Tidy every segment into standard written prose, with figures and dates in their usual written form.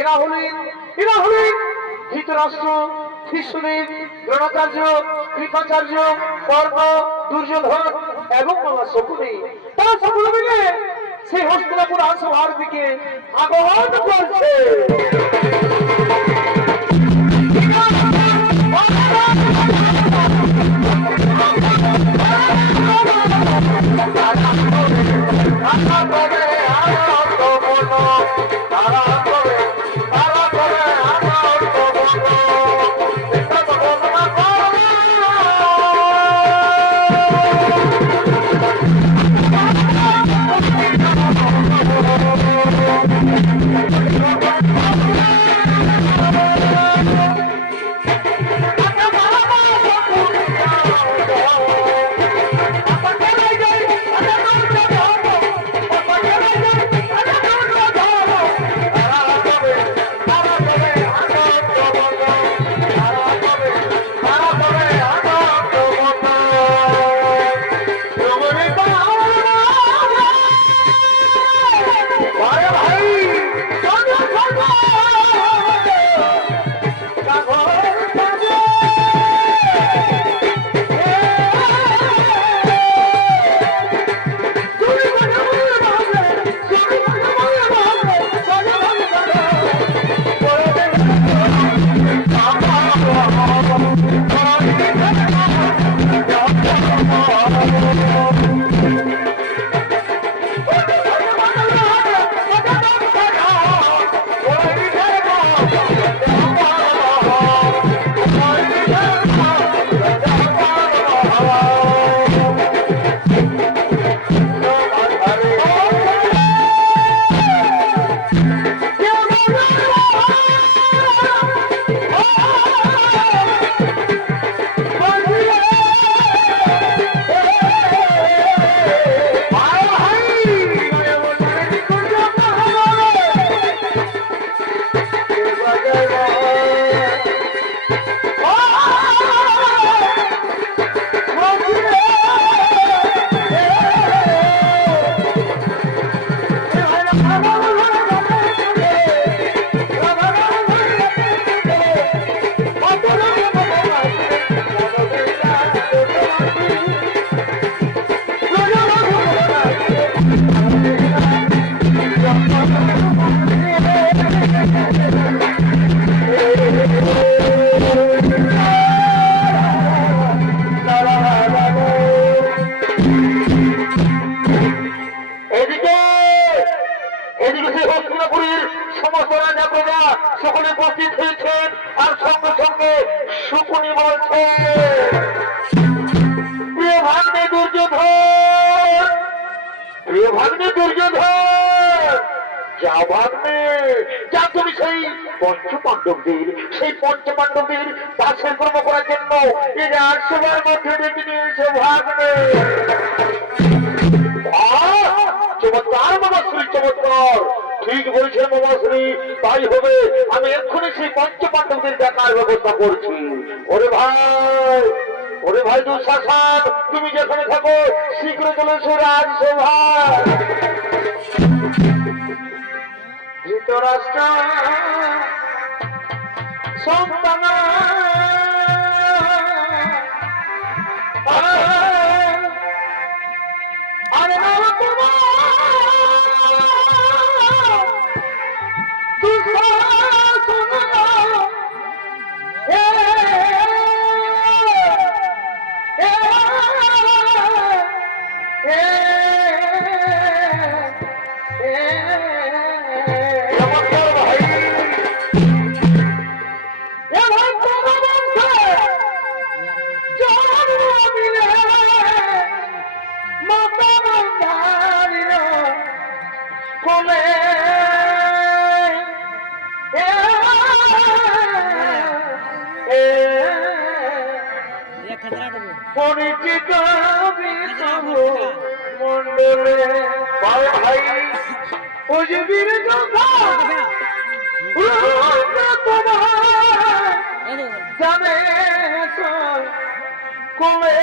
এরা হলেন ধৃতরাষ্ট্র, শিশুদেব, দ্রোণাচার্য, কৃপাচার্য, কর্ণ, দুর্যোধন এবং বাবা শকুনি। তারা সকলে মিলে সেই হস্তিনাপুর রাজসভার দিকে আগমন করছে। সকলে উপস্থিত হয়েছেন আর সঙ্গে সঙ্গে শকুনি বলছে, প্রিয় ভাগ্নে দুর্যোধন, প্রিয় ভাগ্নে দুর্যোধন, যা ভাগ্নে যা তুমি সেই পঞ্চপাণ্ডবদের পাশের কর্ম করার জন্য এই রাজসভার মধ্যে ডেকে নিয়ে এসে ভাগ্নে। চমৎকার মামাশ্রী, চমৎকার, ঠিক বলছেন মামাশ্রী, তাই হবে। আমি এক্ষুনি সেই পঞ্চপাণ্ডবদের দেখার ব্যবস্থা করছি। ওরে ভাই দুঃশাসন, তুমি যেখানে থাকো শীঘ্র চলে এসো রাজসভা। ধৃতরাষ্ট্র সন্তান আরে বাবা তোমার পরিচিত মন্ডলে ভাই বুঝবির জানে কমে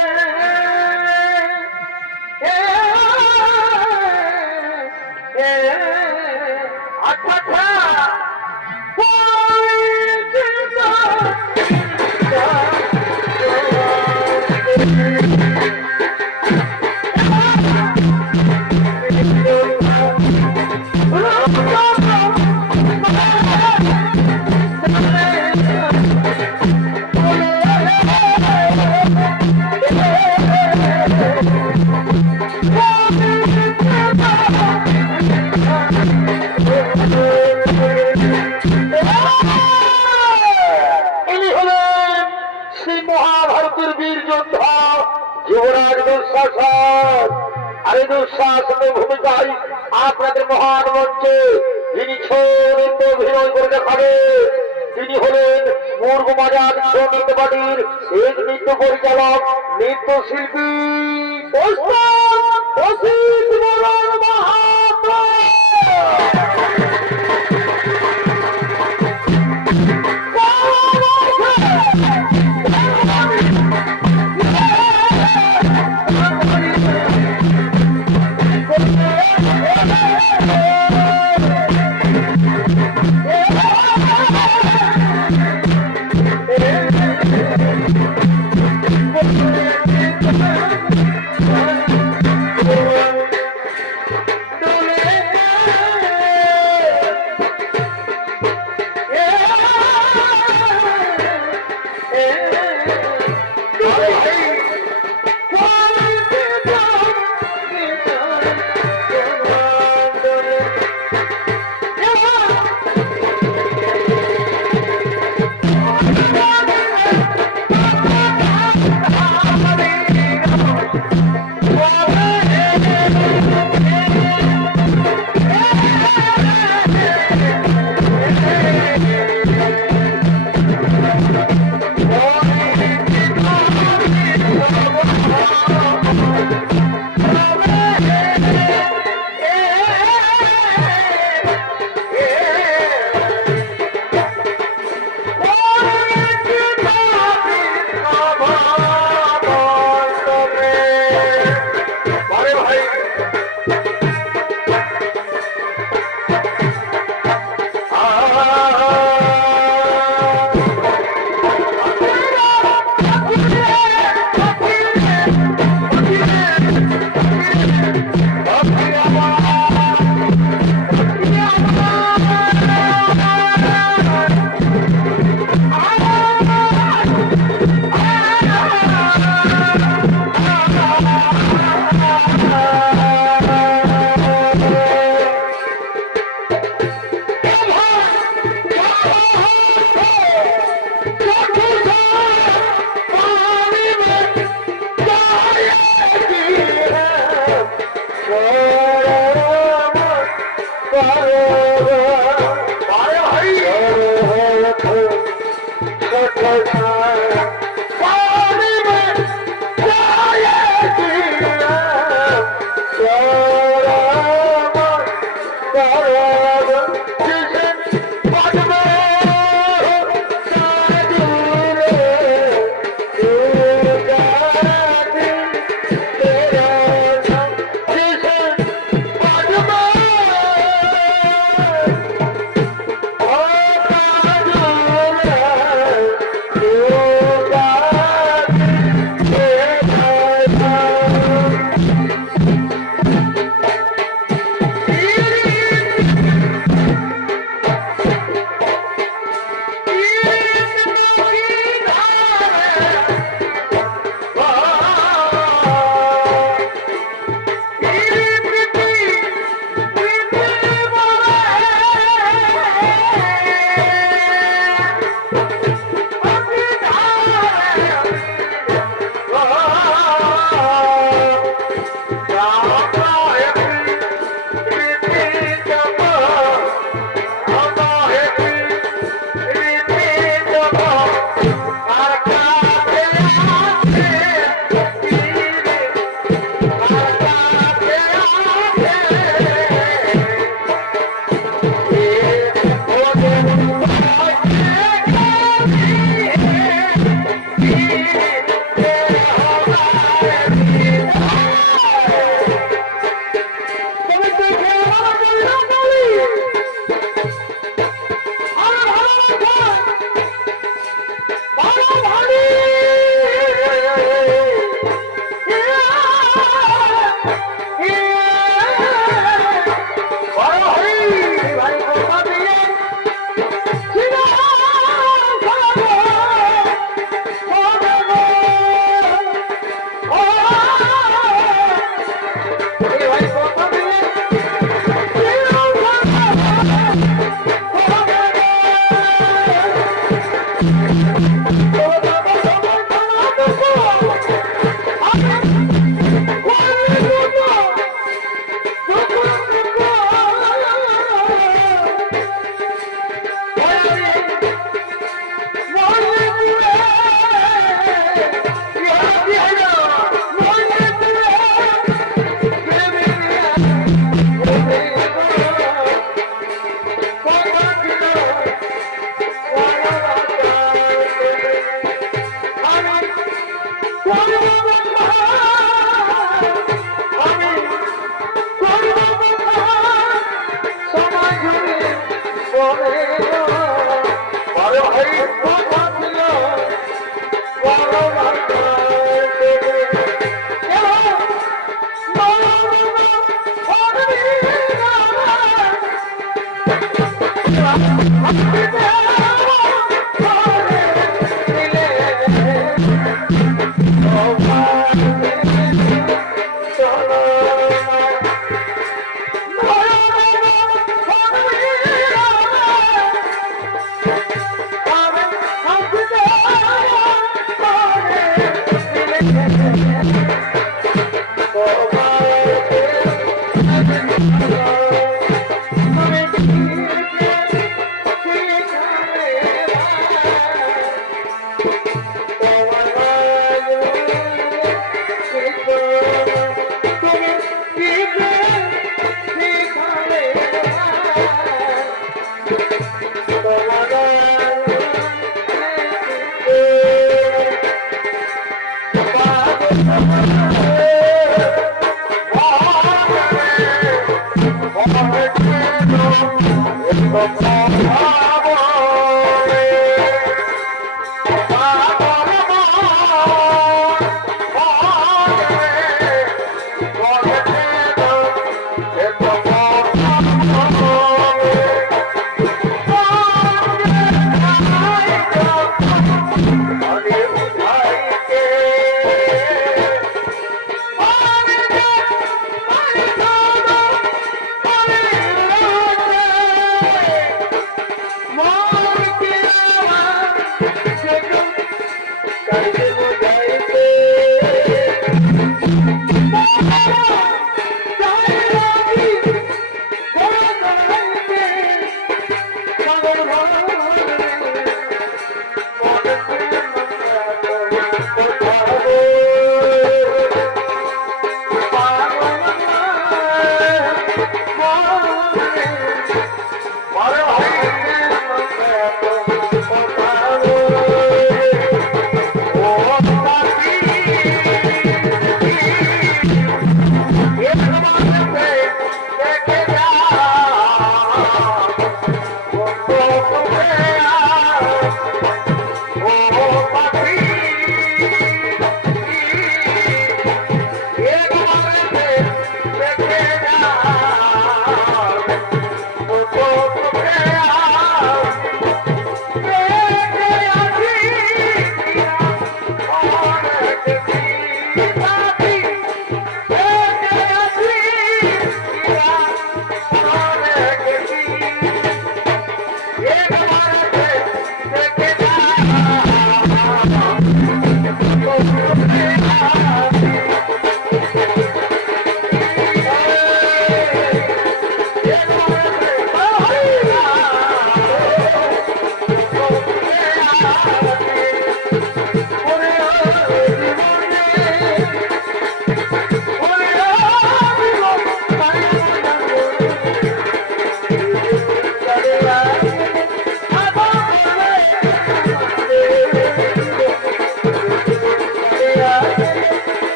দুঃশাসনের ভূমিকায় আপনাদের মহান মঞ্চে যিনি ছড়িত অভিনয় করে দেখাবে তিনি হলেন মুরগুমাজার সঙ্গীত পার্টির এক নৃত্য পরিচালক নৃত্যশিল্পী অসিত বরণ মাহাতো।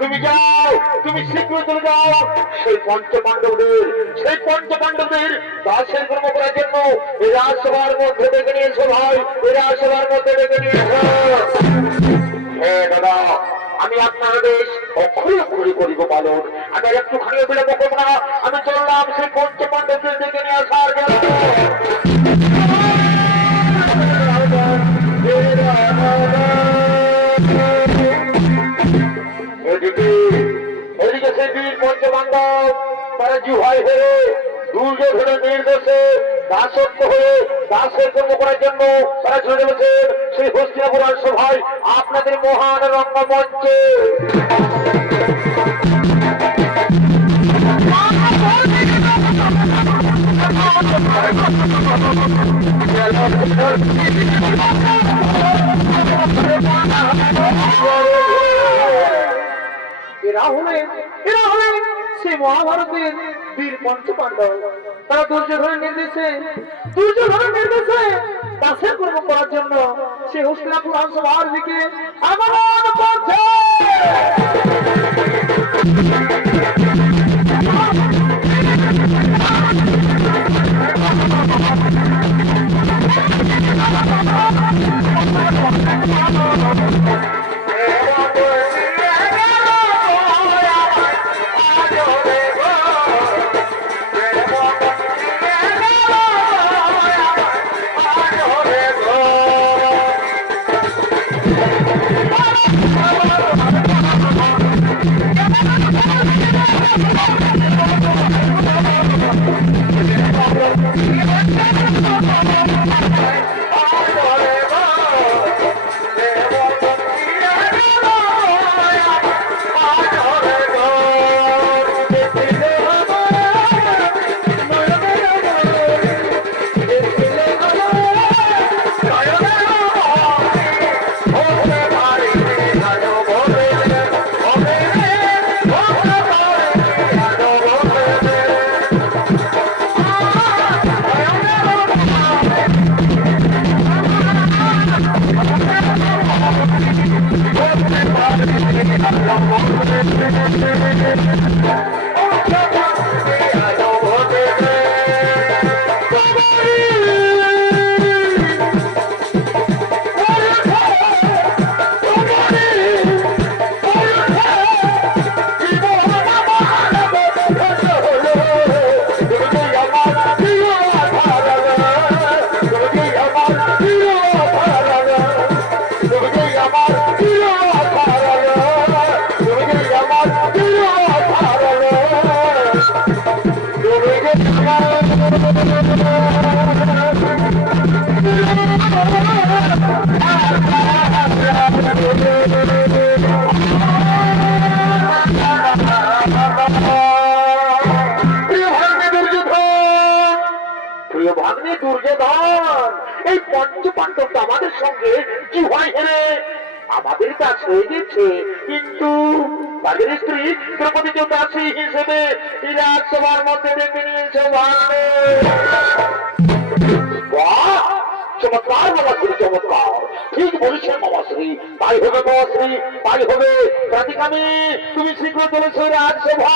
তুমি যাও, তুমি শীঘ্র চলে যাও সেই পঞ্চপাণ্ডবদের দাসের কর্ম করার জন্য এই রাজসভার মধ্যে ডেকে নিয়েছো ভাই, এই রাজসভার মধ্যে ডেকে নিয়েছো। হ্যাঁ দাদা, আমি আপনার দেশ অক্ষরে অক্ষরে করিব পালন। আমি আর একটুখানি বিলম্ব করবো না, আমি চললাম সেই পঞ্চপাণ্ডবদের ডেকে নিয়ে আসার জন্য। এদিকে সেই বীর পঞ্চপাণ্ডব তারা জুহাই হয়ে দুর্যোধনের নির্দেশে দাসত্ব হয়ে দাসের কর্ম করার জন্য তারা চলে চলেছেন সেই হস্তিনাপুর সভায় আপনাদের মহান রঙ্গমঞ্চে। এরা হলেন সেই মহাভারতের বীর পঞ্চপাণ্ডব। তারা দুর্যোধনের নির্দেশে দাসের কর্ম করার জন্য সে হস্তিনাপুর রাজসভার দিকে আগমন করছে। এই পঞ্চপাণ্ডব তো আমাদের সঙ্গে কি হয় হেরে আমাদের কাছে দিচ্ছে, কিন্তু তাদের স্ত্রী দ্রৌপদীকে দাসী হিসেবে রাজসভার মধ্যে ডেকে নিয়েছে। চমৎকার মামাশ্রী, চমৎকার, ঠিক বলেছেন মামাশ্রী। তাই হবে মামাশ্রী, তাই হবে। রাধিকামি, তুমি শীঘ্র চলেছো রাজসভা।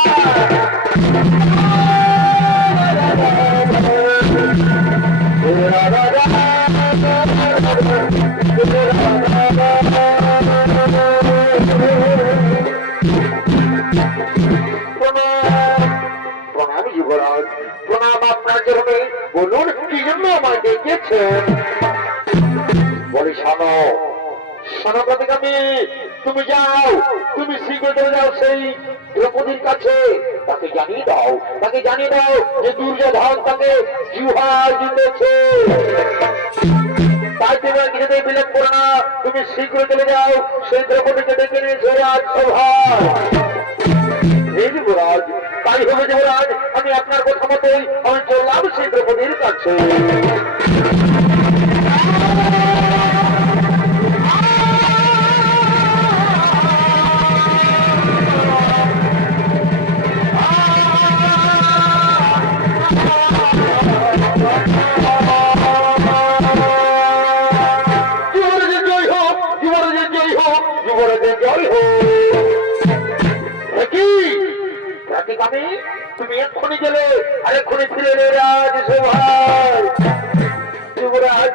প্রণাম যুবরাজ, প্রণাম আপনার জন্য। বলুন কি জন্য আমায় ডেকেছেন? বলি শোনো, শোনো প্রতিকামী, তুমি যাও, তুমি শীঘ্র চলে যাও সেই দ্রৌপদীর কাছে। তাকে জানিয়ে দাও যে দুর্যোধন তাকে জিহ্বায় জিতেছে। তাই তুমি কিছুতেই বিলম্ব করো না, তুমি শীঘ্র চলে যাও সেই দ্রৌপদীকে ডেকে নিয়েছে রাজসভায়। যুবরাজ, তাই হবে যুবরাজ, আমি আপনার কথা মতোই আমি চললাম সেই দ্রৌপদীর কাছে। তুমি এক্ষুনি গেলে আরেক্ষুনি ফিরে এলে রাজসভায়। যুবরাজ,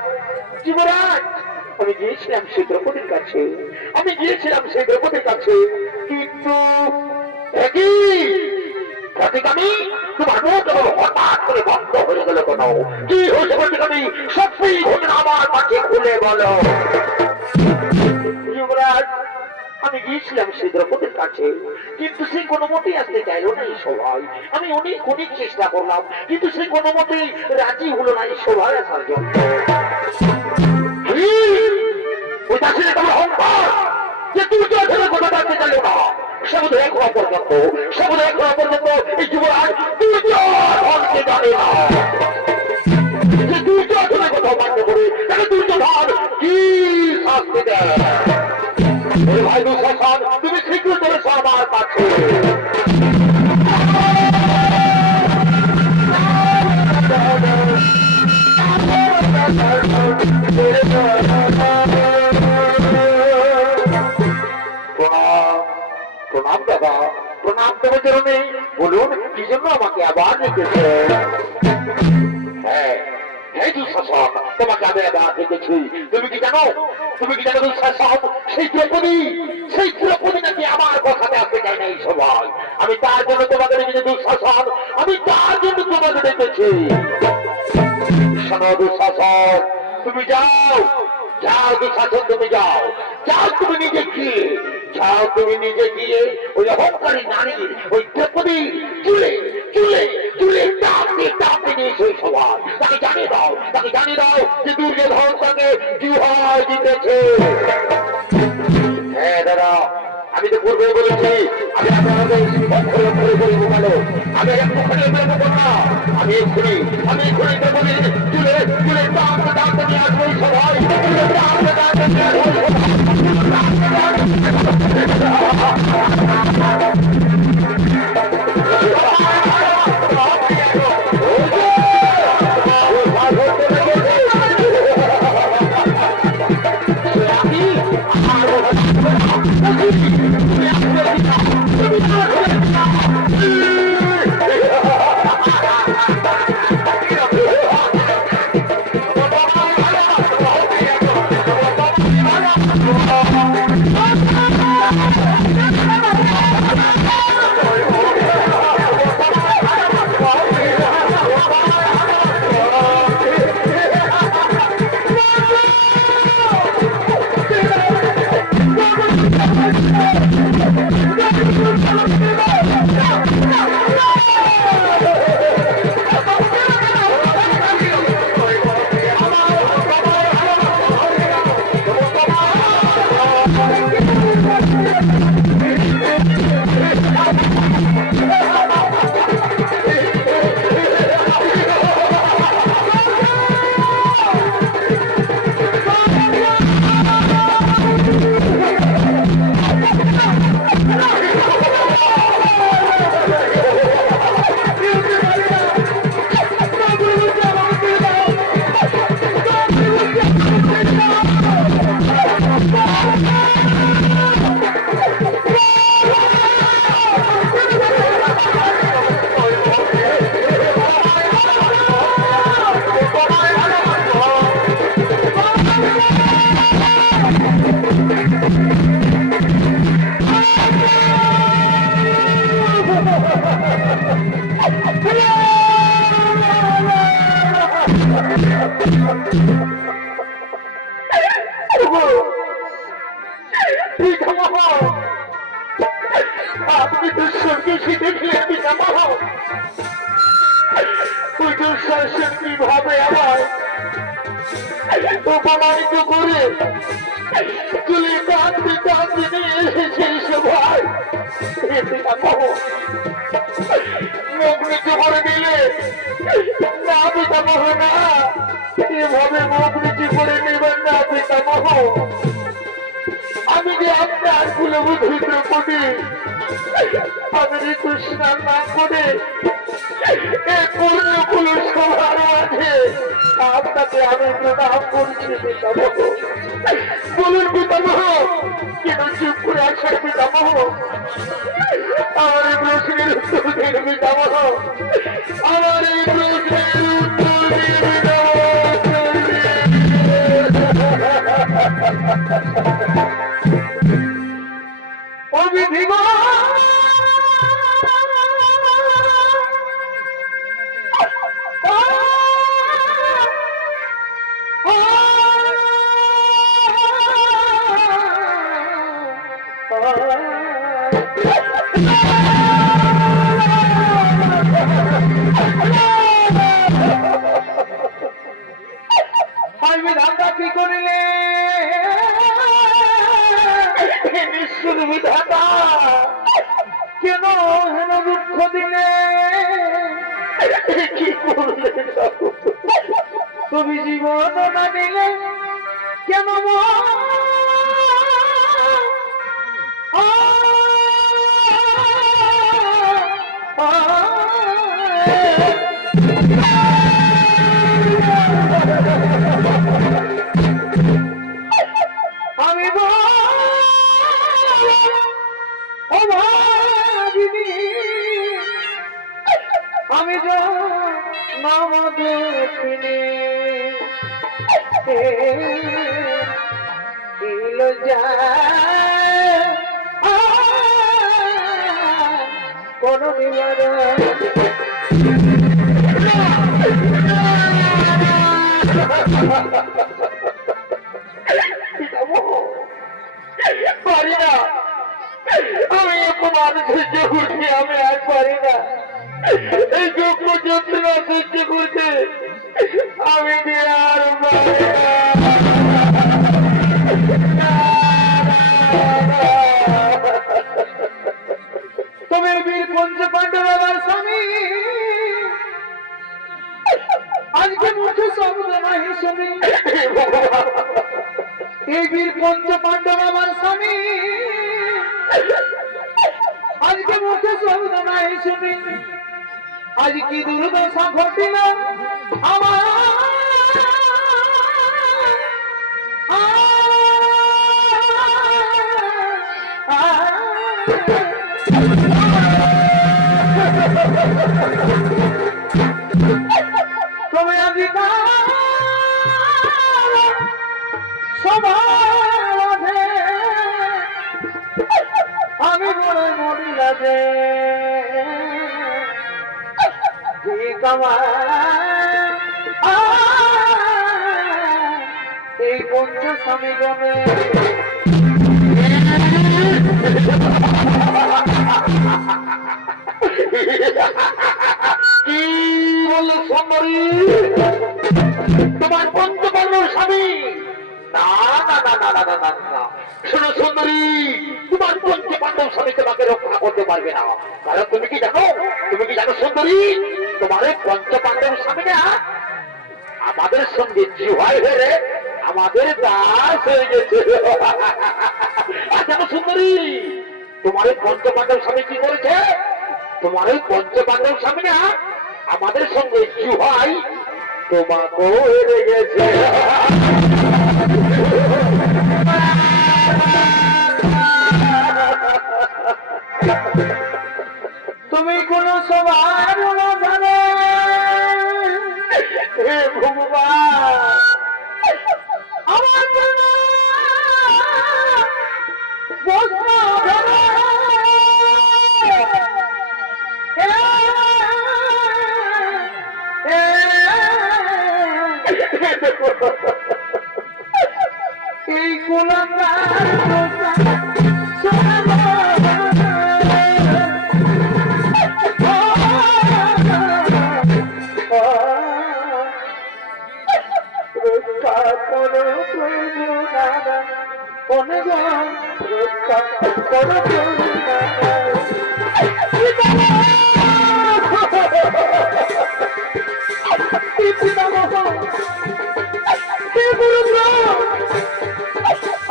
যুবরাজ, আমি গিয়েছিলাম সেই দ্রৌপদীর কাছে, কিন্তু তোমার মুখ হঠাৎ করে বন্ধ হয়ে গেল কেন? কি হয়েছে প্রতিকামী? সত্যি ঘটনা আমার মাকে খুলে বলো। যুবরাজ, আমি গিয়েছিলাম সেই দ্রৌপদীর কাছে, কিন্তু সে কোনো মতেই আসতে চাইল না এই সভায়। আমি অনেক চেষ্টা করলাম, কিন্তু সে কোনো মতেই রাজি হলো না এই সভায় আসার জন্য। তোমার অহংকার যে দুর্যোধনের কথা জানতে চাইল না। সবুজ এখনো পর্যন্ত এই যুবরাজ দুর্যোধনকে জানে না। যে দুর্যোধনের কথা মান্য করে তাকে দুর্যোধন কি শাস্তি দেয়? ভাই দুঃশাসন, তুমি শীঘ্র চলেছ আমার কাছে। প্রণাম দাদা, প্রণাম তোমার জন্য। বলুন কি জন্য আমাকে আবার ডেকেছে? হ্যাঁ হ্যাঁ দুঃশাসন, তোমাকে আমি আবার ডেকেছি। তুমি কি জানো, তুমি কি জানো দুঃশাসন, সেই দ্রৌপদী নাকি আমার কথাতে আসতে চায় না এই সভায়। আমি তার জন্য তোমাকে ডেকেছি দুঃশাসন, আমি তার জন্য তোমাকে ডেকেছি। শোনো দুঃশাসন, তুমি যাও, যাও দুঃশাসন, তুমি যাও, যাও তুমি নিজে গিয়ে, যাও তুমি নিজে গিয়ে ওই অহংকারী নারীর ওই দ্রৌপদীর চুলে চুলে চুলে টাপতে নিয়ে সেই সভায় তাকে জানিয়ে দাও, তাকে জানিয়ে দাও যে দুর্যোধন তাকে জুহার দিতেছে। হ্যাঁ দাদা, আমি তো পূর্বে বলেছি আমি আপনাদের বলো, আমি একটুখানি বলবো না, আমি এক্ষুনি দ্রৌপদীর চুলে চুলে টাপতে নিয়ে আসবো এই সভায়, টাপতে নিয়ে আসবো। আপনি তো সঙ্গে দেখলেন ওই দুঃশাসন কিভাবে আমায় অপমানিত করে তুলে কাঁদতে নিয়ে এসেছে সভায়। মুখ নিচু করে দিলে না পিতামহ, না এভাবে মুখ নিচু করে নেবেন না পিতামহ। আমি যে আপনার কুলবধূ দ্রৌপদী, আমি ঋতু স্নান না করে এই পূর্ণকুল সভার মাঝে আপনাকে আমি প্রণাম করছি পিতামহ। বলুন পিতামহ, কেন চুপ করে আছেন পিতামহ? আমার এই প্রশ্নের উত্তর দিন পিতামহ, আমার এই প্রশ্নের উত্তর দিন পিতামহ। কি করিলে নিষ্ঠুর বিধাতা, কেন হেন দুঃখ দিলে? কি করলে তুমি জীবন না দিলে কেন? নাম দেখিনি কোন পারি না, আমি অপমান সহ্য করছি, আমি আর পারি না এই দুঃখ যন্ত্রণা সহ্য করতে, আমি যে আর পারি না। তবে বীর পঞ্চ পাণ্ডব আমার স্বামী আজকে মুখে সমুদ্রমা হিসেবে, এই বীর পঞ্চ পাণ্ডব আমার স্বামী আজকে মুখে সমুদ্রমা হিসেবে, আজ কি দুর্দশা ঘটিল আমার তুমি সমাধে আমি বড় মরিলা যে এই পঞ্চ স্বামী গণে কি বললো সুন্দরী, তোমার পঞ্চপাণ্ডব স্বামী? না না না না না না না না, শোনো সুন্দরী, তোমার পঞ্চপাণ্ডব স্বামী তোমাকে রক্ষা করতে পারবে না। কারণ তুমি কি জানো, তুমি কি জানো সুন্দরী, তোমার এই পঞ্চপাণ্ডব স্বামীরা আমাদের সঙ্গে জিহাই হয়ে আমাদের দাস হয়ে গেছে। আর জানো সুন্দরী, তোমার এই পঞ্চপাণ্ডব স্বামী কি করেছে? তোমার এই পঞ্চপাণ্ডব স্বামীরা আমাদের সঙ্গে জুহাই তোমাকেও হেরে গেছে। তুমি কোন সবার জানো হে ভগবান, আমার এই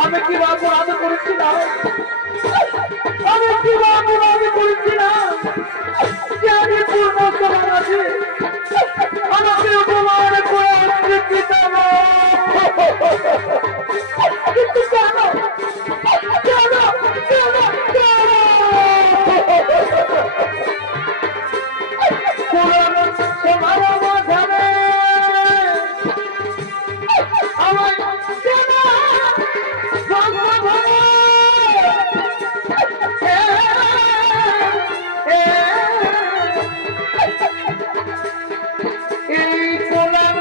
আমি কি অপরাধ করেছিলাম, আমি কি অপরাধ করেছিলাম যে আমি পূর্ণ সমান আছি, আমাকে অপমান করে আসছে পিতাম। কিন্তু কেন কেন কেন পুরানো সবার মাঝারে আমার কেন এই কোলার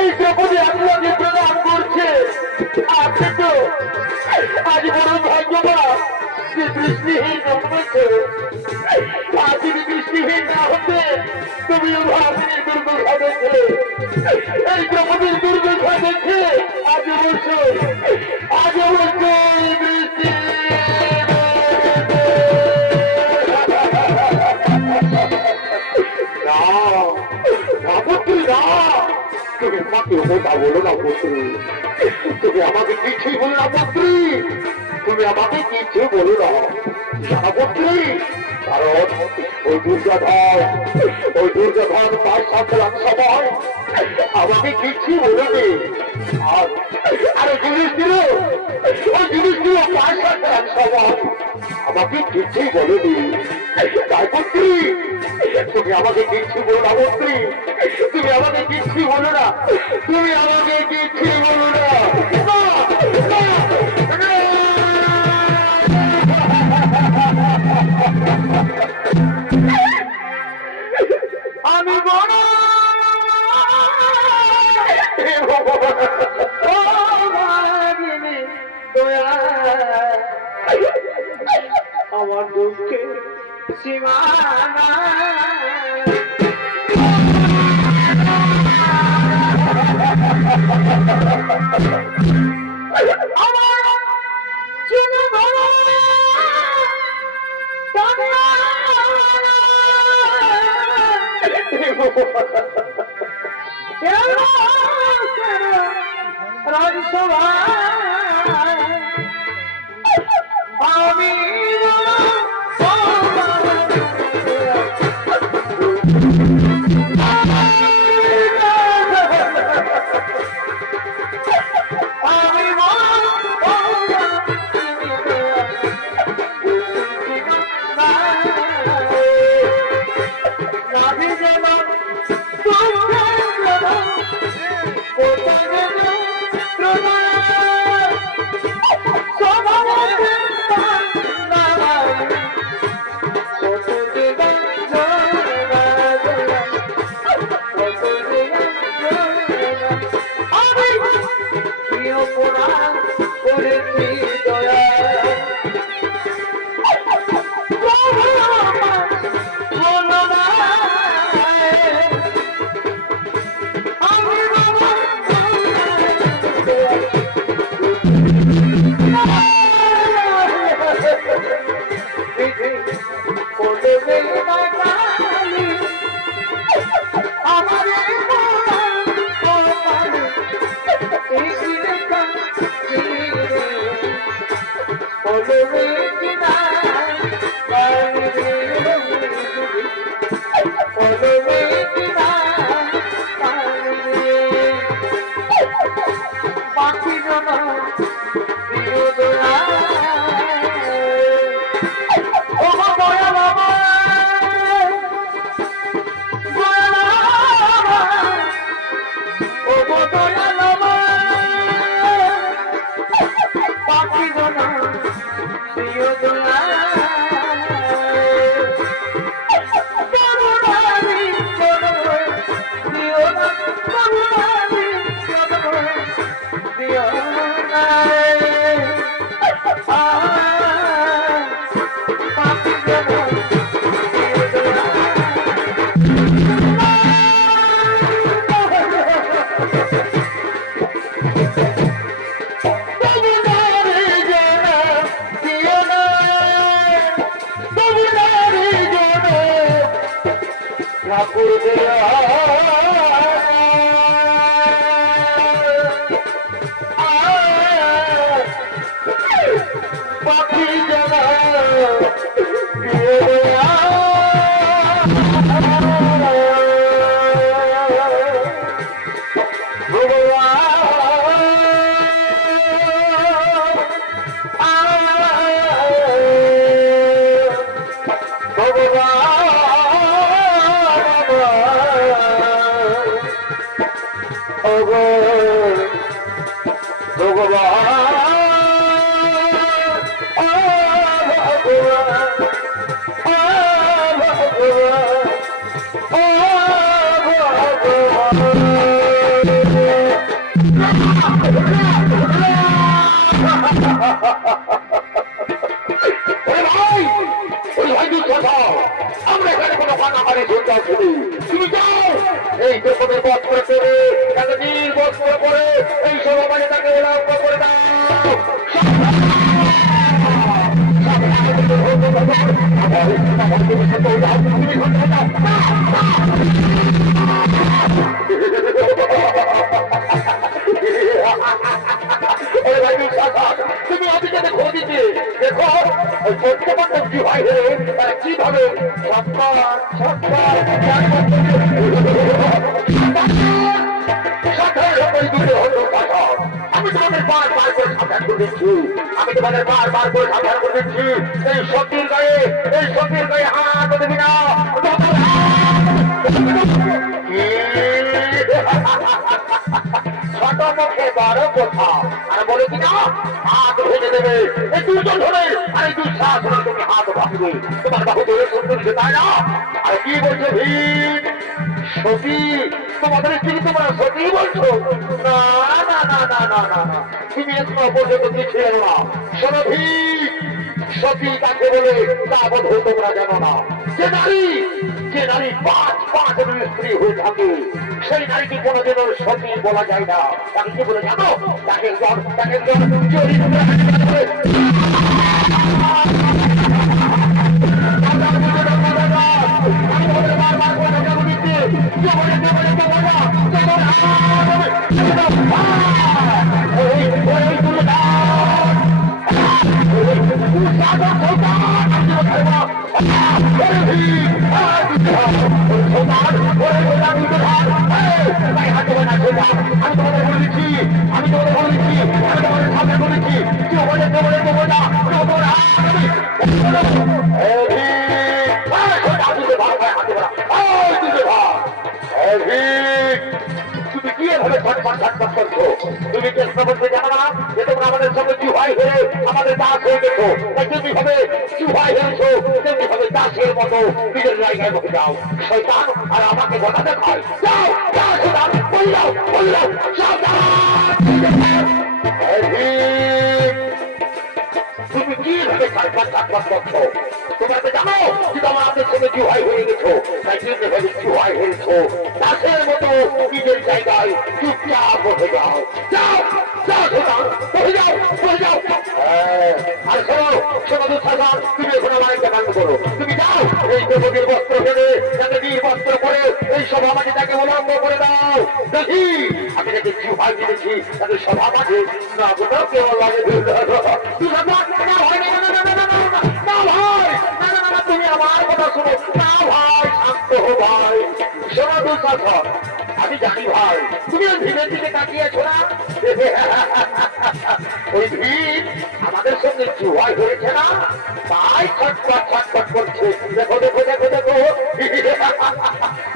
এই দ্রৌপদী আপনাকে প্রদান করছে। আপনি তো আজ বড় ভাগ্যবান যে দৃষ্টিহীন হয়েছে। আজ যদি দৃষ্টিহীন না হতে তুমিও ভাবির দুর্দশা দেখে, এই দ্রৌপদীর দুর্দশা দেখে আজ অবশ্যই দৃষ্টি তুমি ওটা বলো না পুত্রী, তুমি আমাকে কিছুই বলো না পুত্রী, তুমি আমাকে কিছু বলো না পুত্রী। কারণ ওই দুর্যোধন তার সাথে সময় আমাকে কিছুই বলেনি। আর ওই জিনিসগুলো তার সাথে সময় আমাকে কিছুই বলেনি। তাই পুত্রী, তুমি আমাকে কিচ্ছু বলো না পুত্রী, তুমি আমাকে কিচ্ছু বলো না, তুমি আমাকে কিচ্ছু বলো না। আমি বড় আমার দুঃখে সীমানা আমার চিনে বড় রাজসভা আমি আমরা এখানে কোনো কান্নাকারি শুনতে আসিনি। তুমি যাও এই দেবদের বধ করে করে তাকে নির্বোধ করে এই সভাবারে তাকে উল্লাঙ্ঘ করে দাও। ওরে ভাই শাসক, তুমি ওদিকে দেখো ওদিকে দেখো ওই পঞ্চপাণ্ডব কি হয় রে, তারা কিভাবে ছক্কর ছক্কর আমি তোমাদের বারবার করে সাবধান করে দিচ্ছি, আমি তোমাদের বারবার করে সাবধান করে দিচ্ছি, এই সতীর গায়ে হাত দেবি না। ছোট মুখে বড় কথা, আর বলে কিনা হাত ভেঙে দেবে, এই দুজন ধরে আর এই দুঃসাহস ধরে তুমি হাত ভাঙবে, তোমার বাহু ধরে সুন্দর তাই না? আর কি বলছো ভীম সতী, তোমাদের স্ত্রী তোমরা সতী বলছো? না না না না না না না, তুমি এখনো পর্যন্ত ছিল না। শোনো ভীম, সতী কাকে বলে তা বোধ তোমরা জানো না। যে নারী পাঁচ স্ত্রী হয়ে থাকে সেই নারীকে কোনোদিনও সতী বলা যায় না। তাকে কি বলে জানো? তাকে তুমি কি এভাবে ছটফট করছো? তুমি চেষ্টা করতে জানো না যে তোমরা আমাদের সঙ্গে চুহাই হয়ে আমাদের দাস হয়ে গেছো, তেমনি ভাবে চুহাই হয়েছো, তেমনি ভাবে দাসের মতো নিজের জায়গায় বসে যাও। শয়তান আর আমাকে কথা দেখায়, যাও যাও শয়তান, বলে যাও সাবধান। তুমি কি ভাবে ছটফট করছো? তোমরা তো জানো যে তোমরা আমাদের সঙ্গে চুহাই হয়ে গেছো, তাই তেমনি ভাবে চুহাই হয়েছো, দাসের মতো নিজের জায়গায় চুপচাপ বসে যাও। যাও যাও শয়তান, বসে যাও। আর শোনো দুঃশাসন, তুমি এখন আমার একটা কাণ্ড করো। তুমি যাও এই দ্রৌপদীর বস্ত্র ফেলে তাকে বীর বস্ত্র করে এই সভা মাঝে তাকে উলঙ্গ করে দাও। দেখি আমি তাকে চুহাই দিয়েছি, তাকে সভা মাঝে না কোথাও কেউ লাগে। তুমি আমার কথা শোনো না ভাই, শান্ত হো ভাই। শোনো দুঃশাসন, আমি জানি ভাই তুমি ওই ভীমের দিকে তাকিয়েছো না? ওই ভীম আমাদের সঙ্গে চুহাই হয়েছে না, তাই ছটফট করছে। দেখো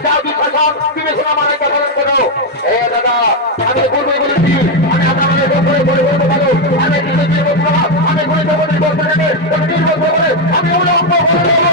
যাও দুঃশাসন, তুমি শোনো আমার একটা পালন করো। দাদা আমি পূর্বে বলেছি, আমি আপনার বলতে পারো আমি আমি উলঙ্গ করে দেবো।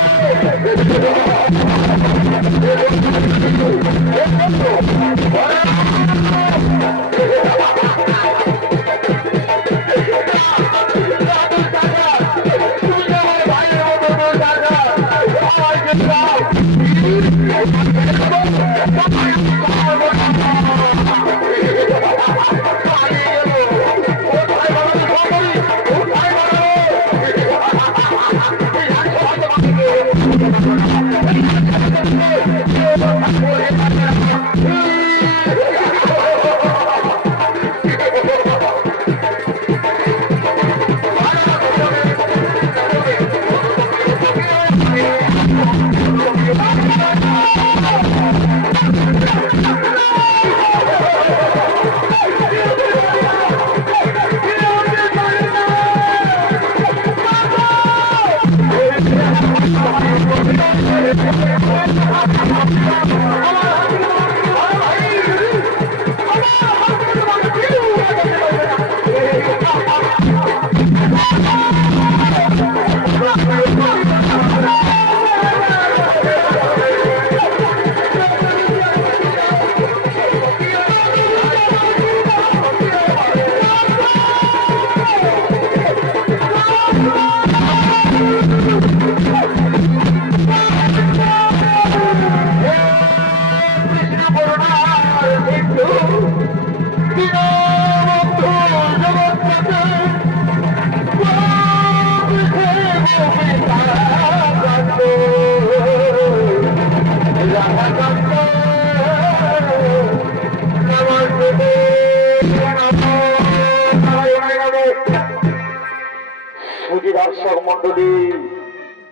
দর্শক মন্ডলী,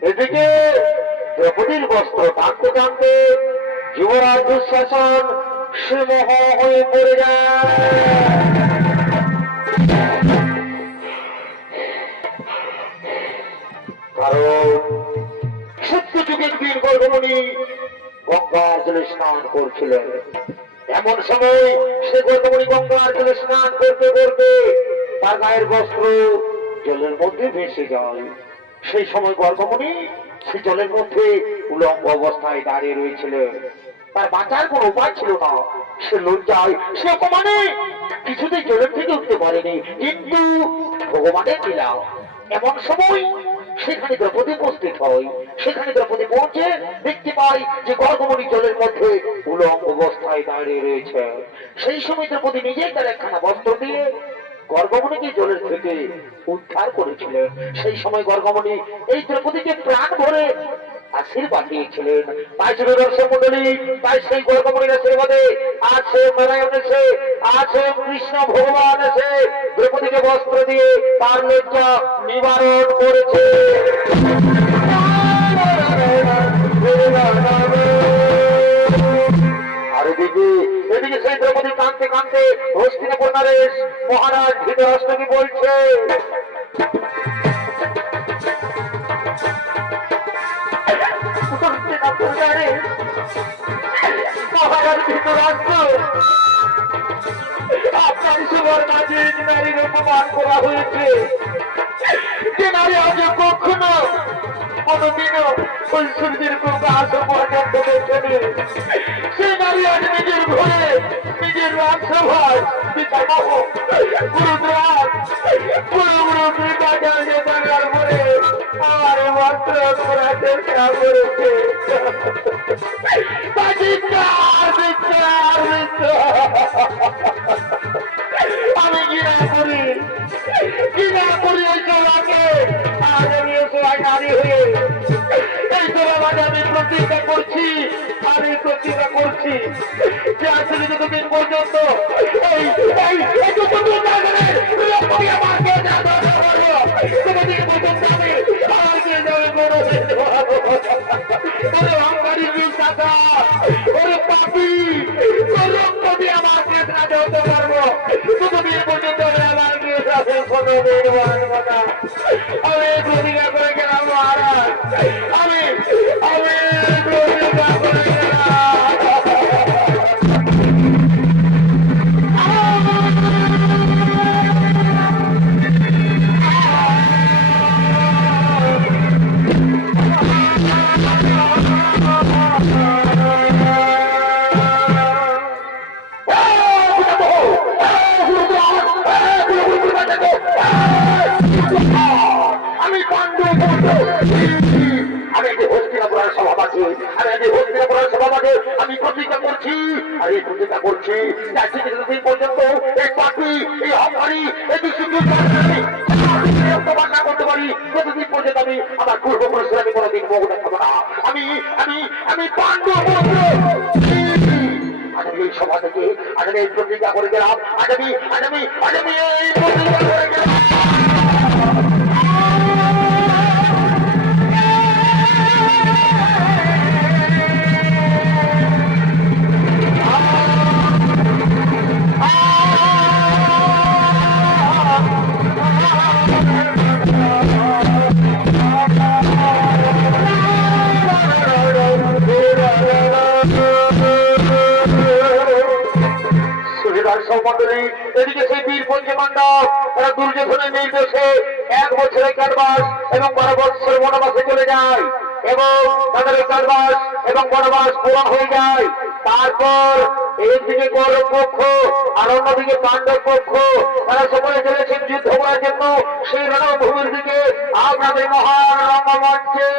এদিকে দ্রৌপদীর বস্ত্র টানতে টানতে যুবরাজ দুঃশাসন সিংহ হয়ে পড়ে যায়। কারণ সত্যযুগের বীর গর্ভমণি গঙ্গার জলে স্নান করছিলেন। এমন সময় সে গর্ভমণি গঙ্গার জলে স্নান করতে করতে তার গায়ের বস্ত্র জলের মধ্যে ভেসে যায়। সেই সময় গর্ভমণি সে জলের মধ্যে উলঙ্গ অবস্থায় দাঁড়িয়ে রয়েছিলেন। তার বাঁচার কোনো উপায় ছিল না। সে লজ্জায় সে অপমানে কিছুতেই জলের থেকে উঠতে পারেনি। কিন্তু ভগবানের লীলা, এমন সময় সেখানে দ্রৌপদী উপস্থিত হয়। সেখানে দ্রৌপদী পৌঁছে দেখতে পাই যে গর্ভমণি জলের মধ্যে উলঙ্গ অবস্থায় দাঁড়িয়ে রয়েছে। সেই সময় দ্রৌপদী নিজেই তার একখানা বস্ত্র দিয়ে গর্ভমণিকে জলের থেকে উদ্ধার করেছিলেন। সেই সময় গর্ভমণি এই দ্রৌপদীকে প্রাণ ভরে আশীর্বাদ দিয়েছিলেন। তাই ছিল দর্শক মন্ডলী, তাই সেই গর্ভমণির আশীর্বাদে আজ সে নারায়ণ এসে, আজ সে কৃষ্ণ ভগবান এসে দ্রৌপদীকে বস্ত্র দিয়ে তার লজ্জা নিবারণ করেছে। আর এদিকে সেই দ্রৌপদী কাঁদতে কাঁদতে হস্তিনাপুর নরেশ মহারাজ ধৃতরাষ্ট্রকে বলছে, মহারাজ ধৃতরাষ্ট্র, আপনার সবার মাঝে নারীর অপমান করা হয়েছে। যে নারী আজ কখনো কোনদিনও ওই সূর্যের প্রকাশ পর্যন্ত দেখেনি, সে নারী আজ নিজের ঘরে নিজের রাজসভায় পিতামহ গুরুদ্রাজ পুরো পুরো কৃপাচার্য থাকার পরে আমার মাত্র করার চেষ্টা করেছে। আমি ঘৃণা করি ওই সভাকে। আজ আমি ও সভায় নারী হয়ে এই সভাবাদে আমি প্রতিজ্ঞা করছি যে আসলে যতদিন পর্যন্ত আমি প্রতিজ্ঞা করে গেলাম মহারাজ, আমি প্রতিজ্ঞা করে গেলাম। আমি পাণ্ডু আমি হস্তিনাপুরের সভাবাসী, আমি প্রতিজ্ঞা করছি দিন পর্যন্ত এই পাখি, এই হকারি, এই না করতে পারি ততদিন পর্যন্ত আমি আমার পূর্বপুরুষের আমি কোনোদিন মুখ দেখাবো না। আমি পাণ্ডু এই সভা থেকে আজ আমি এই প্রতিজ্ঞা করে গেলাম। আজ আমি এই প্রতিজ্ঞা করে গেলাম। এদিকে সেই বীর পঞ্চপাণ্ডব তারা দুর্যোধনের নির্দেশে 1 বছরের কারাবাস এবং 12 বছর বনবাসে চলে যায় এবং তাদের কারাবাস এবং বনবাস পূরণ হয়ে যায়। তারপর একদিকে কৌরব পক্ষ আর অন্যদিকে পাণ্ডব পক্ষ তারা সকলে চলেছেন যুদ্ধ করার জন্য সেই রণভূমির দিকে। আপনাদের মহান রঙ্গমঞ্চে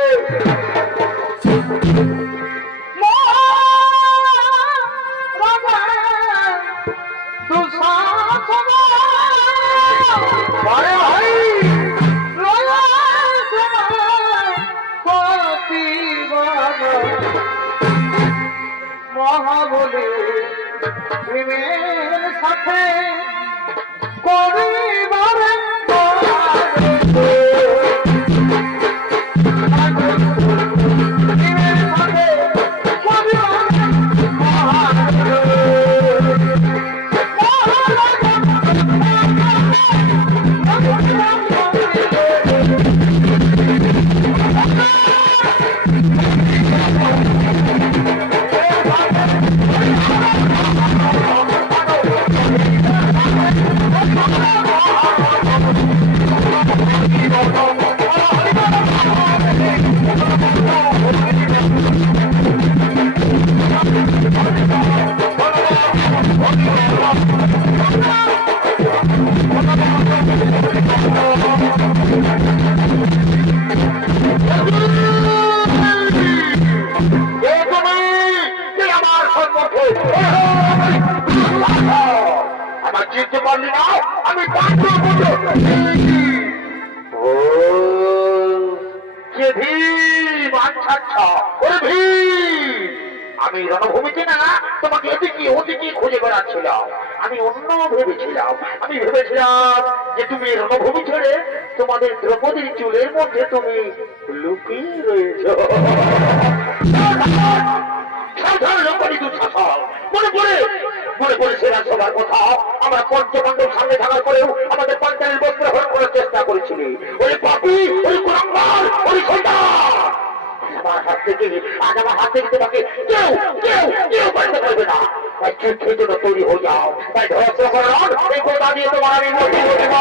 মহাবলী প্রেমের সাথে করিবারে বুঝতে পারলি না? আমি পাঁচশো ও কে ভীম, আচ্ছা আচ্ছা, ওরে ভীম, আমি রণভূমিতে না তোমাকে এদিকে ওদিকে খুঁজে বেড়াচ্ছিলাম। আমি অন্য ভেবেছিলাম, আমি ভেবেছিলাম যে তুমি রণভূমি ছেড়ে তোমাদের দ্রৌপদীর চুলের মধ্যে তুমি লুকিয়ে রয়েছ। সাধারণ লোকালি দুঃশাসন মনে পড়ে, মনে পড়ে সেরা সবার কথা। আমরা পঞ্চপাণ্ডব সামনে থাকার পরেও আমাদের পাঞ্চালের বস্ত্র হরণ করার চেষ্টা করেছিলি। ওই পাপি, ওই কুলাঙ্গার, ওই শয়তান আমার হাত থেকে, আজ আমার হাত থেকে তোমাকে কেউ কেউ কেউ বাঁচতে পারবে না। তাই যুদ্ধের জন্য তৈরি হয়ে যাও। তাই ধরাত্র করার এই কথা দিয়ে তোমার আমি মধ্যে দেব।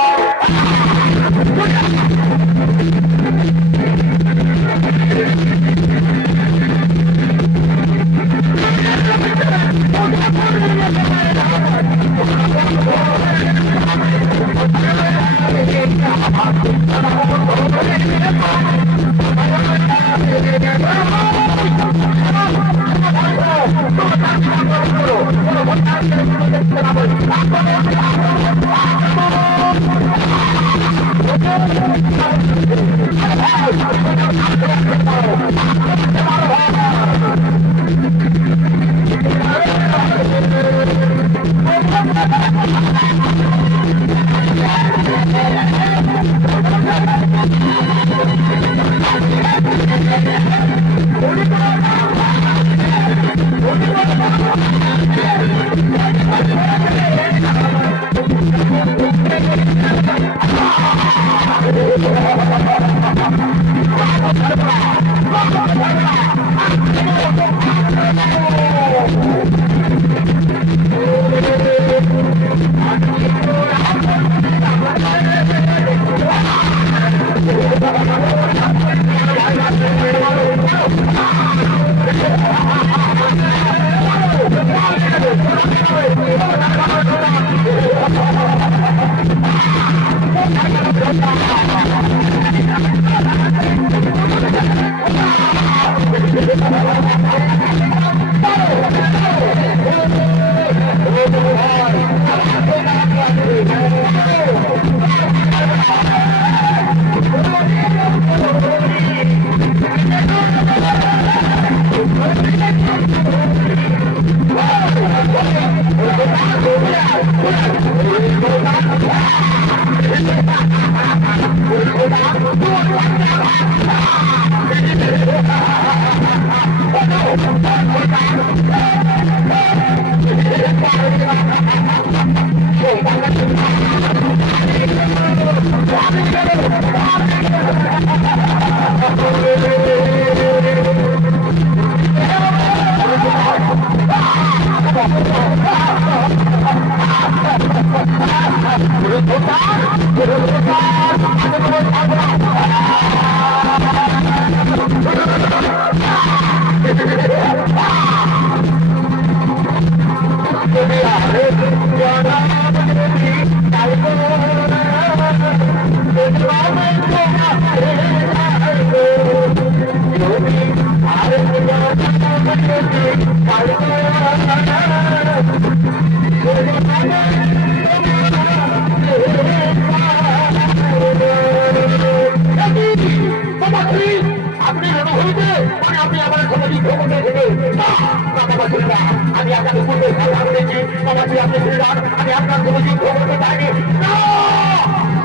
আমি আপনাকে পূর্বে কথা বলেছি, আমাকে আপনি ফিরলাম, আমি আপনার কোনো যুদ্ধ করতে চাইনি।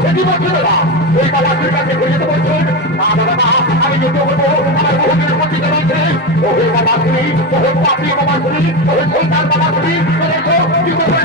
সেটি বলছিল না, ওই বাবাজির কাছে ঘুরে যেতে বলছেন না বাবা না, আমি যুদ্ধ করবো, আমার বহুদিন উপস্থিত রয়েছে। ওহে বাবা শুনি, ওহে পাপি বাবা শুনি, ওহে সন্তান বাবা শুনি, যুদ্ধ করে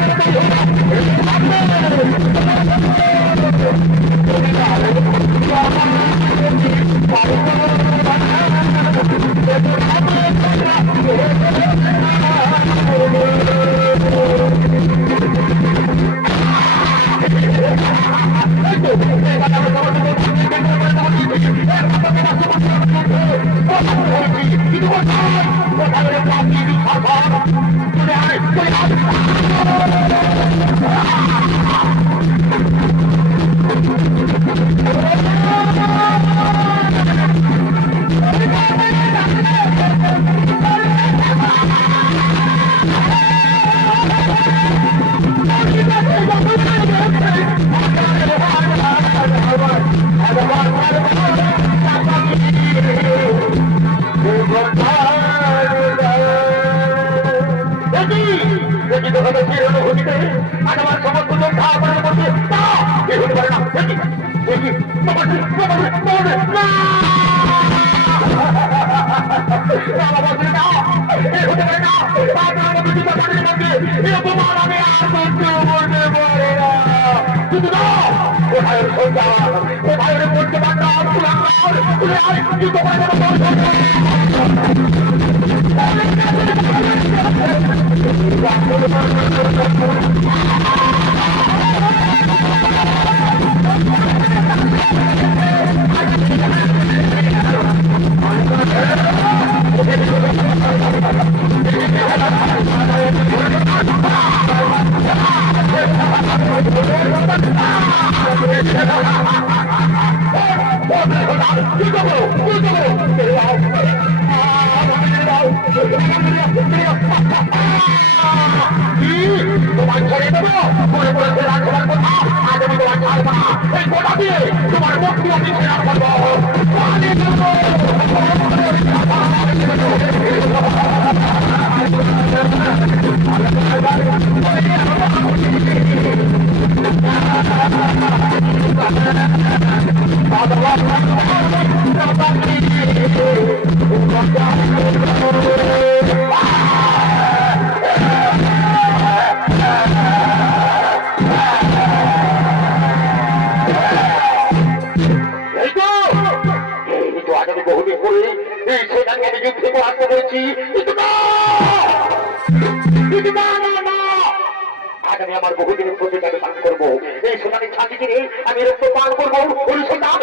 না দেখি দেখি বাবা না তোমার ছেড়ে দেবো মনে করেছে রাখবার কথা আজ আমি তোমার ছাড়বো না এই গোটা দিয়ে তোমার মুক্তি আমি ছেড়া করবো আমি আমার বহুদিনের প্রতিজ্ঞা পালন করবো এই সোনালি ছাঁচি কিনে আমি রক্ত পান করবো রক্ত পান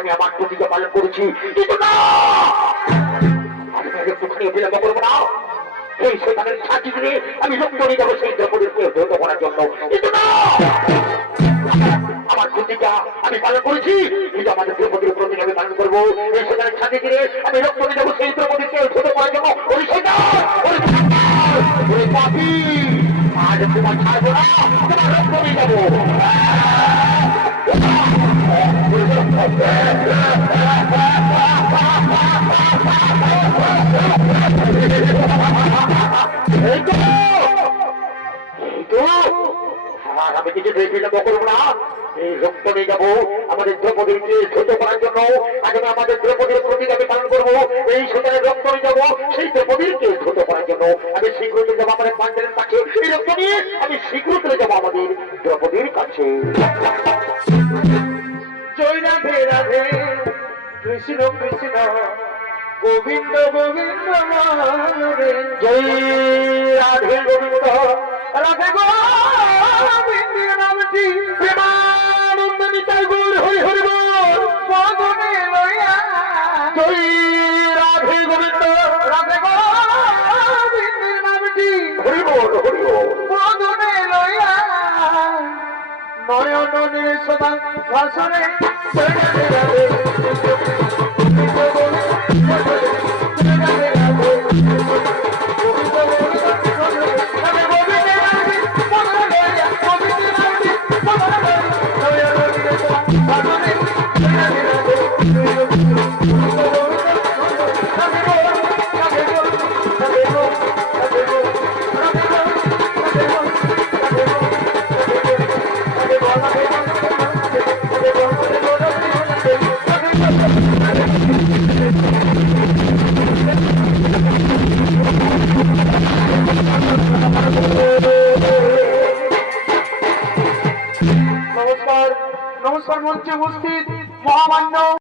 আমি আমার প্রতিজ্ঞা পালন করেছি কিন্তু না একটুখানি বিলম্ব করবো না এই সেখানে ছাঁচি দিয়ে আমি রক্ত নিয়ে যাবো সেই দ্রৌপদীকে ধৈর্য করার জন্য কিন্তু না আমার প্রতিজ্ঞা আমি পালন করেছি কিন্তু আমাদের দ্রৌপদীর প্রতিজ্ঞা আমি পালন করবো এই সেখানে ছাঁচি দিয়ে আমি রক্ত নিয়ে যাবো সেই দ্রৌপদীকে ধৈর্য করার জন্য ওই সেটা ওই পাপি আজ তোমার ছাড়বো না তোমার রক্ত নিয়ে যাবো আমি কিছু বিলম্ব করবো না এই রক্ত নিয়ে যাবো আমাদের দ্রৌপদীকে ছোট করার জন্য আজ আমি আমাদের দ্রৌপদীর প্রতিজ্ঞা আমি পালন করবো এই সেখানে রক্ত নিয়ে যাবো সেই দ্রৌপদীকে ছোট করার জন্য আমি শীঘ্র চলে যাবো আমাদের পাণ্ডবের কাছে এই রক্ত নিয়ে আমি শীঘ্র চলে যাবো আমাদের দ্রৌপদীর কাছে জয় রাধে রাধে কৃষ্ণ কৃষ্ণ গোবিন্দ গোবিন্দ রে জয় রাধে গোবিন্দ রাধে গোবিন্দের নামটি প্রেমানন্দ নিতাই গৌর হরি হরি বল পদনে লইয়া জয় রাধে গোবিন্দ রাধে গোবিন্দের নামটি হরি বল পদনে লইয়া নয়নের সদা ভাষণে জয় রাধে রাধে গোবিন্দ গোবিন্দ জয় রাধে রাধে গোবিন্দ গোবিন্দ রাধে গোবিন্দের নামটি পদনে লইয়া গোবিন্দের নামটি পদনে লইয়া নয়নের সদা ভাষণে জয় রাধে রাধে গোবিন্দ গোবিন্দ রাধে নমস্কার নমস্কার মঞ্চে উপস্থিত মহামান্য